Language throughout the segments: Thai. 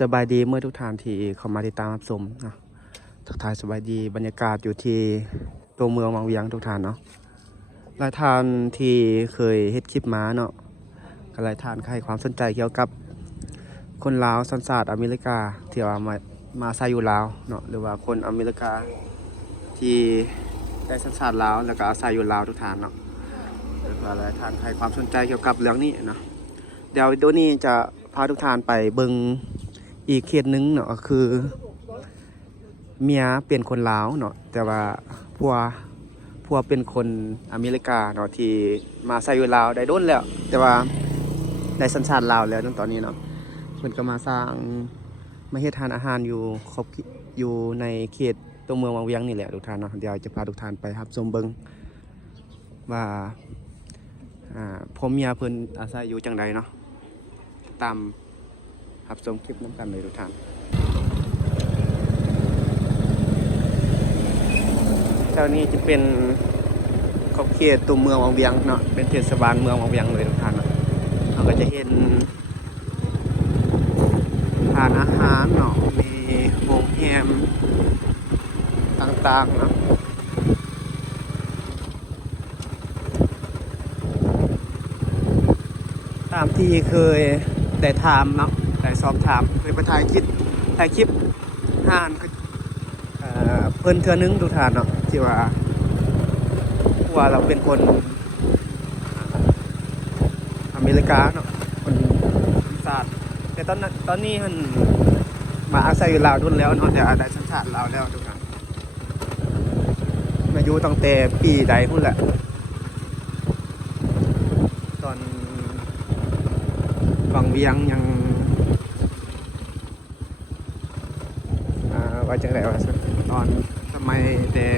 สบายดีเมื่อทุกท่านที่เข้ามาติดตามรับชมนะทักทายสบายดีบรรยากาศอยู่ที่ตัวเมืองวังเวียงทุกท่านเนาะหลายท่านที่เคยเฮ็ดคลิปมาเนาะก็หลายท่านให้ความสนใจเกี่ยวกับคนลาวสัญชาติอเมริกาที่ว่ามาอาศัยอยู่ลาวเนาะหรือว่าคนอเมริกาที่ได้สัญชาติลาวแล้วก็อาศัยอยู่ลาวทุกท่านเนาะแล้วก็หลายท่านให้ความสนใจเกี่ยวกับเรื่องนี้เนาะเดี๋ยววิดีโอนี้จะพาทุกท่านไปเบิ่งอีกเคสหนึงเนาะก็คือเมียเป็นคนลาวเนาะแต่ว่าผัวเป็นคนอเมริกาเนาะที่มาใส่อยู่ลาวได้โดนแล้วแต่ว่าได้สัญชาติลาวแล้วตอนนี้เนาะเพิ่นก็มาสร้างมาเฮ็ดทานอาหารอยู่ครบอยู่ในเขตตัวเมืองวังเวียงนี่แหละทุกท่านเนาะเดี๋ยวจะพาทุกท่านไปรับชมเบิ่งว่าพ่อเมียเพิ่นอาศัยอยู่จังใดเนาะตามรับชมคลิปนำกันเลยทุกท่านแถวนี้จะเป็นขอบเขตตัวเมืองวังเวียงเนาะเป็นเทศบาลเมืองวังเวียงเลยทุกท่านเนาะเราก็จะเห็นทานอาหารเนาะมีโรงแรมต่างๆเนาะตามที่เคยได้ถามเนาะได้สอบถามเคยไปถ่ายคลิปห้านเพิ่นเทื่อนึงทุกท่านเนาะที่ว่าเราเป็นคนอเมริกาเนาะคนอีสานแต่ตอนนี้มันมาอาศัยอยู่ลาวดุนแล้วเนาะแต่ได้สัญชาติลาวแล้วทุกท่านมาอยู่ตั้งแต่ปีใดพุ่นแหละตอนวังเวียงยังว่าจังไดว่าตอนสมัยแต่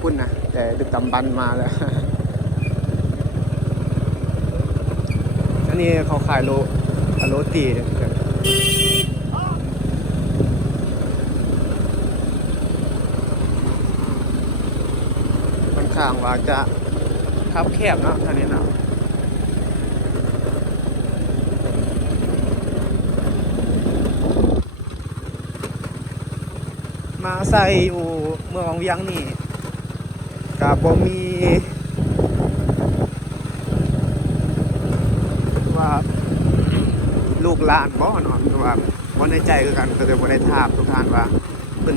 พุ่นนะแต่ดึกดำบรรพ์มาแล้วอันนี้เขาขายโรตีค่อนข้างว่าจะคับแคบเนาะท่านี้เนาะมาใส่อยู่เมืองวังเวียงนี่กับบ่มีว่าลูกหลานบ่เนาะแต่ว่าบ่ในใจคือกันก็เลยบ่ได้ถามทุกท่านว่าเพิ่น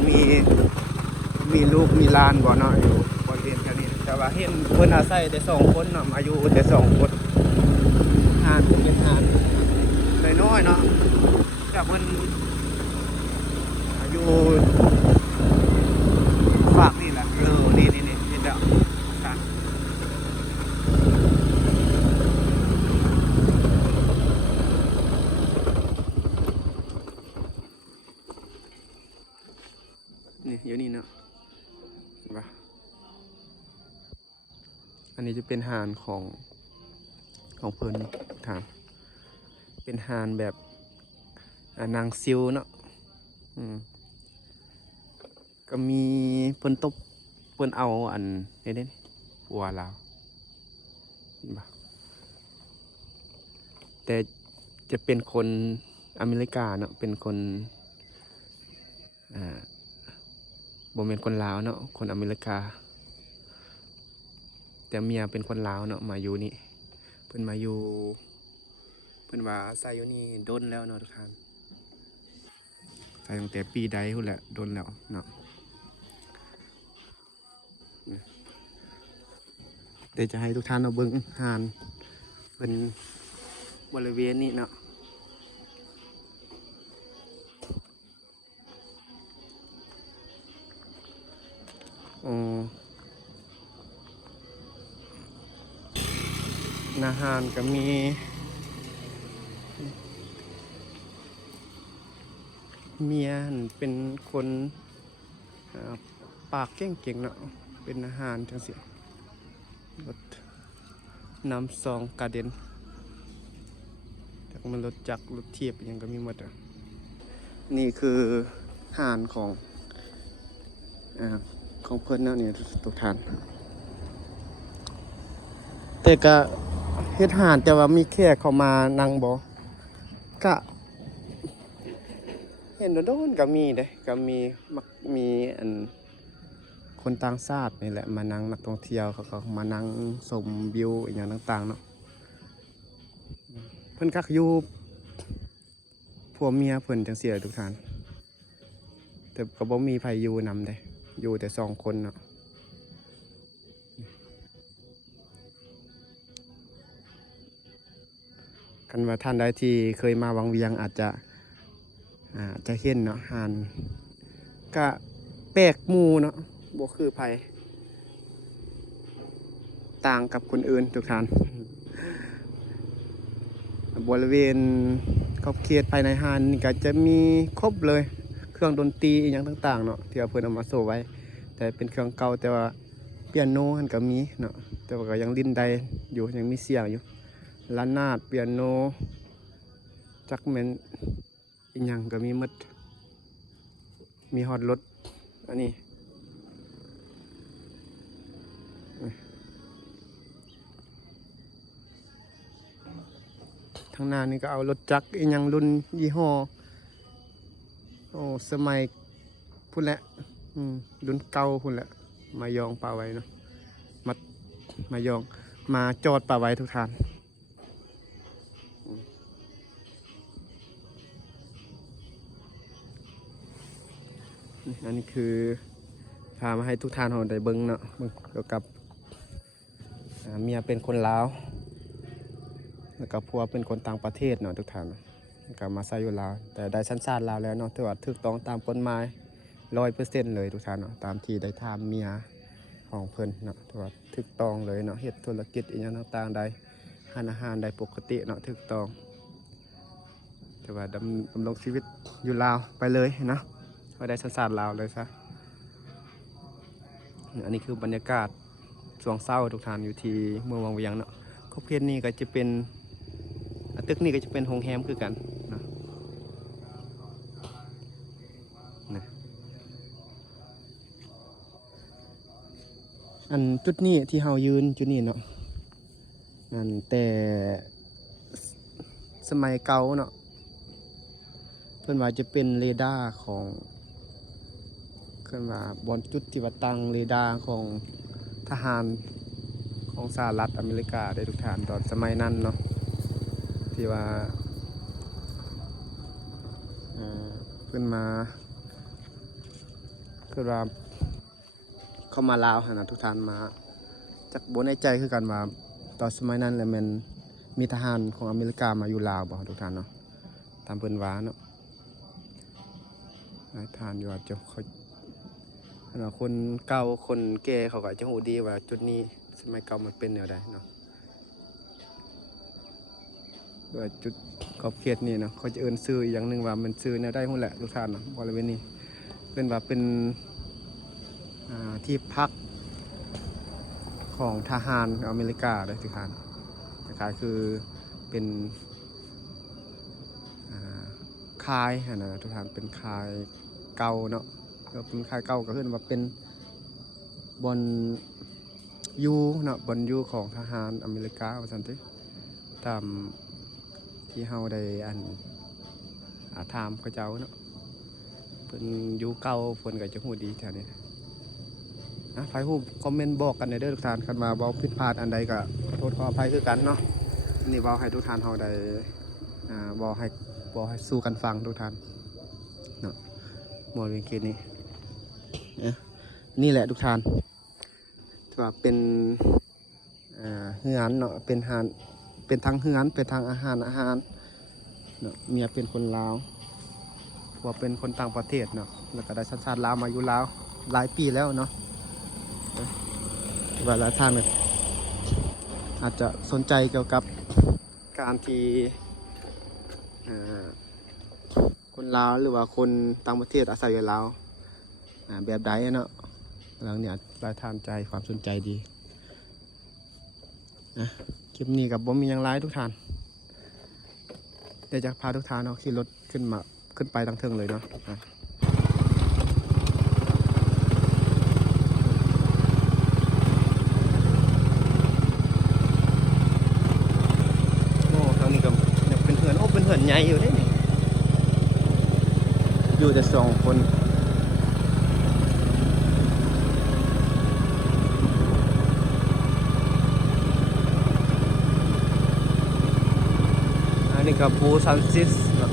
มีลูกมีหลานบ่เนาะอยู่บริเวณแถวนี้แต่ว่าเห็นเพิ่นอาศัยแต่2คนเนาะอายุแต่2คนหานเป็นหานน้อยๆเนาะแต่เพิ่นอายุฝากนี่แหละนี่เห็นแล้วกันนี่อยู่นี่เนาะว่าอันนี้จะเป็นหานของเพิ่นถามเป็นหานแบบนางซิวเนาะก็มีเพิ่นตบเพิ่นเอาอันนี้เด้ผัวลาวเห็นปะแต่จะเป็นคนอเมริกาเนาะเป็นคนบ่แม่นคนลาวเนาะคนอเมริกาแต่เมียเป็นคนลาวเนาะมาอยู่นี่เพิ่นมาอยู่เพิ่นว่าอาศัยอยู่นี่โดนแล้วเนาะทุกท่านใส่ตั้งแต่ปีใดพุ่นแหละโดนแล้วเนาะเดี๋ยวจะให้ทุกท่านเอาเบิ่งหานเป็นบริเวณนี้เนาะอาหารก็มีเมียเป็นคนปากเก่งๆเนาะเป็นอาหารจังสิรถน้ำซองกาเดนจากมันรถจักรรถเทียบยังก็มีหมดอ่ะนี่คือหานของเพิ่นเนาะนี่ทุกท่านแต่ก็เฮ็ดหานแต่ว่ามีแขกเข้ามานั่งบ่ก็ ห็นโดนๆก็มีเด้ก็มีมักมีอันคนต่างชาตินี่แหละมานั่งนักท่องเที่ยวเขาก็มานั่งชมวิวอีกอย่างต่างๆเนาะเพิ่นคักอยู่ผัวเมียเพิ่นจังซี่ทุกท่านแต่ก็บ่มีไผอยู่นำเด้อยู่แต่2คนเนาะกันว่าท่านใดที่เคยมาวังเวียงอาจจะเห็นเนาะหานก็แปลกหมู่เนาะบ่คือไผต่างกับคนอื่นทุกท่านบริเวณขอบเขตภายในหานนี่ก็จะมีครบเลยเครื่องดนตรีอหย่างต่างๆเนาะที่เพิ่นเอามาโชว์ไว้แต่เป็นเครื่องเก่าแต่ว่าเปียโนมันก็มีเนาะแต่ว่าก็ยังลิ้นได้อยู่ยังมีเสียงอยู่ระนาดเปียโนจักแม่นอีหยังก็มีหมดมีฮอดรถอันนี้ทางหน้านี่ก็เอารถจักรอีหยังรุ่นยี่ห้อโอ้สมัยพุ่นแหละรุ่นเก่าพุ่นแหละมายองป่าไว้เนาะมายองมาจอดป่าไว้ทุกท่านอันนี้คือพามาให้ทุกท่านเราได้เบิ่งเนาะเกี่ยวกับเมียเป็นคนลาวแล้วก็ผัวเป็นคนต่างประเทศเนาะทุกท่านก็มาใส่อยู่ลาวแต่ได้สัญชาติลาวแล้วเนาะถือว่าถูกต้องตามกฎหมาย100%เลยทุกท่านเนาะตามที่ได้ถามเมียของเพิ่นเนาะถือว่าถูกต้องเลยเนาะเฮ็ดธุรกิจอีหยังต่างๆได้หาอาหารได้ปกติเนาะถูกต้องแต่ว่าดำรงชีวิตอยู่ลาวไปเลยเนาะก็ได้สัญชาติลาวเลยซะอันนี้คือบรรยากาศช่วงเช้าทุกท่านอยู่ที่เมืองวังเวียงเนาะขอบเขตนี้ก็จะเป็นตึกนี้ก็จะเป็นโรงแรมคือกันนะอันจุดนี้ที่เฮายืนจุดนี้เนาะนั่นแต่สมัยเก่าเนาะเพิ่นว่าจะเป็นเรดาร์ของเพิ่นว่าบนจุดที่ว่าตั้งเรดาร์ของทหารของสหรัฐอเมริกาได้ทุกท่านตอนสมัยนั้นเนาะที่ว่าเพิ่นมาคือว่าเข้ามาลาวนะทุกท่านมาจากบนในใจคือกันว่าตอนสมัยนั้นแหละมันมีทหารของอเมริกามาอยู่ลาวบ่ทุกท่านเนาะตามเพิ่นว่าเนาะนายทานอยู่ว่าจะคนเก่าคนแก่เขาก็จะรู้ดีว่าจุดนี้สมัยเก่ามันเป็นแนวใดเนาะว่าจุดขอบเขตนี่เนาะเขาจะเอิ้นชื่ออีกอย่างหนึงว่ามันชื่อแนวใดฮู้แหละทุกท่านเนาะบริเวณนี้เป็นว่าเป็นที่พักของทหารอเมริกาเลยทุกท่านนะครับคือเป็นค่ายนะทุกท่านเป็นค่ายเก่าเนาะเป็นค่ายเก่าก็คือว่าเป็นบอนยูเนาะบอนยูของทหารอเมริกาว่าซั่นติตามที่เฮาได้ถามเขาเจ้าเนาะเพิ่นอยู่เก่าเพิ่นก็จะฮู้ดีแถวนี้ใครฮู้คอมเมนต์บอกกันในเด้อทุกท่านคันมาเว้าผิดพลาดอันใดก็ขอโทษขออภัยคือกันเนาะนี่เว้าให้ทุกท่านเฮาได้บอกให้สู้กันฟังทุกท่านเนาะหมดเวลานี้นี่แหละทุกท่านถือว่าเป็นเฮือนเนาะเป็นทางเฮือนเป็นทางอาหารเนาะเมียเป็นคนลาวผัวเป็นคนต่างประเทศเนาะแล้วก็ได้สัญชาติลาวมาอยู่ลาวหลายปีแล้วเนาะว่าหลายท่านอาจจะสนใจเกี่ยวกับการที่คนลาวหรือว่าคนต่างประเทศอาศัยอยู่ลาวแบบใดเนาะหลังเนี่ยหลายท่านใจความสนใจดีคลิปนี้กับผมมีอย่างไรทุกท่านเดี๋ยวจะพาทุกท่านเอาขี่รถขึ้นไปทางเทิงเลยเนาะโอ้ทางนี้ก็เป็นเหือนใหญ่อยู่นี่ อยู่แต่สองคนอันนี้ก็บูซันซิสเนาะ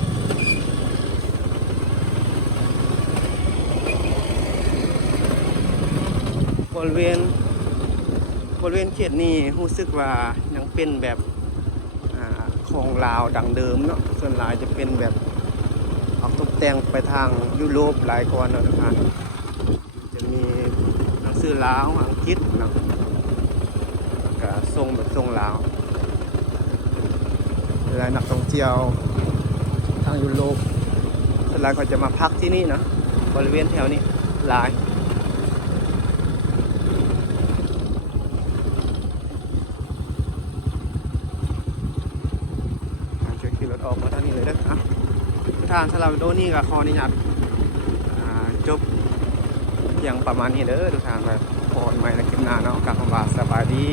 บริเวณเขตนี้รู้สึกว่ายังเป็นแบบของลาวดังเดิมเนาะส่วนหลายจะเป็นแบบออกตกแต่งไปทางยุโรปหลายก่อนเนาะทุกท่านจะมีหนังสือลาวอังกฤษเนาะก็ทรงแบบทรงลาวเวลานักท่องเที่ยวทางยุโรปส่วนหลายเขาจะมาพักที่นี่เนาะบริเวณแถวนี้หลายขี่รถออกมาทางนี้เลยนะครับทางสำหรับวิดีโอนี้ก็ขออนุญาตจบอย่างประมาณนี้เด้อทุกท่านไปพบกันใหม่ในคลิปหน้าเนาะกลับมาสบายดี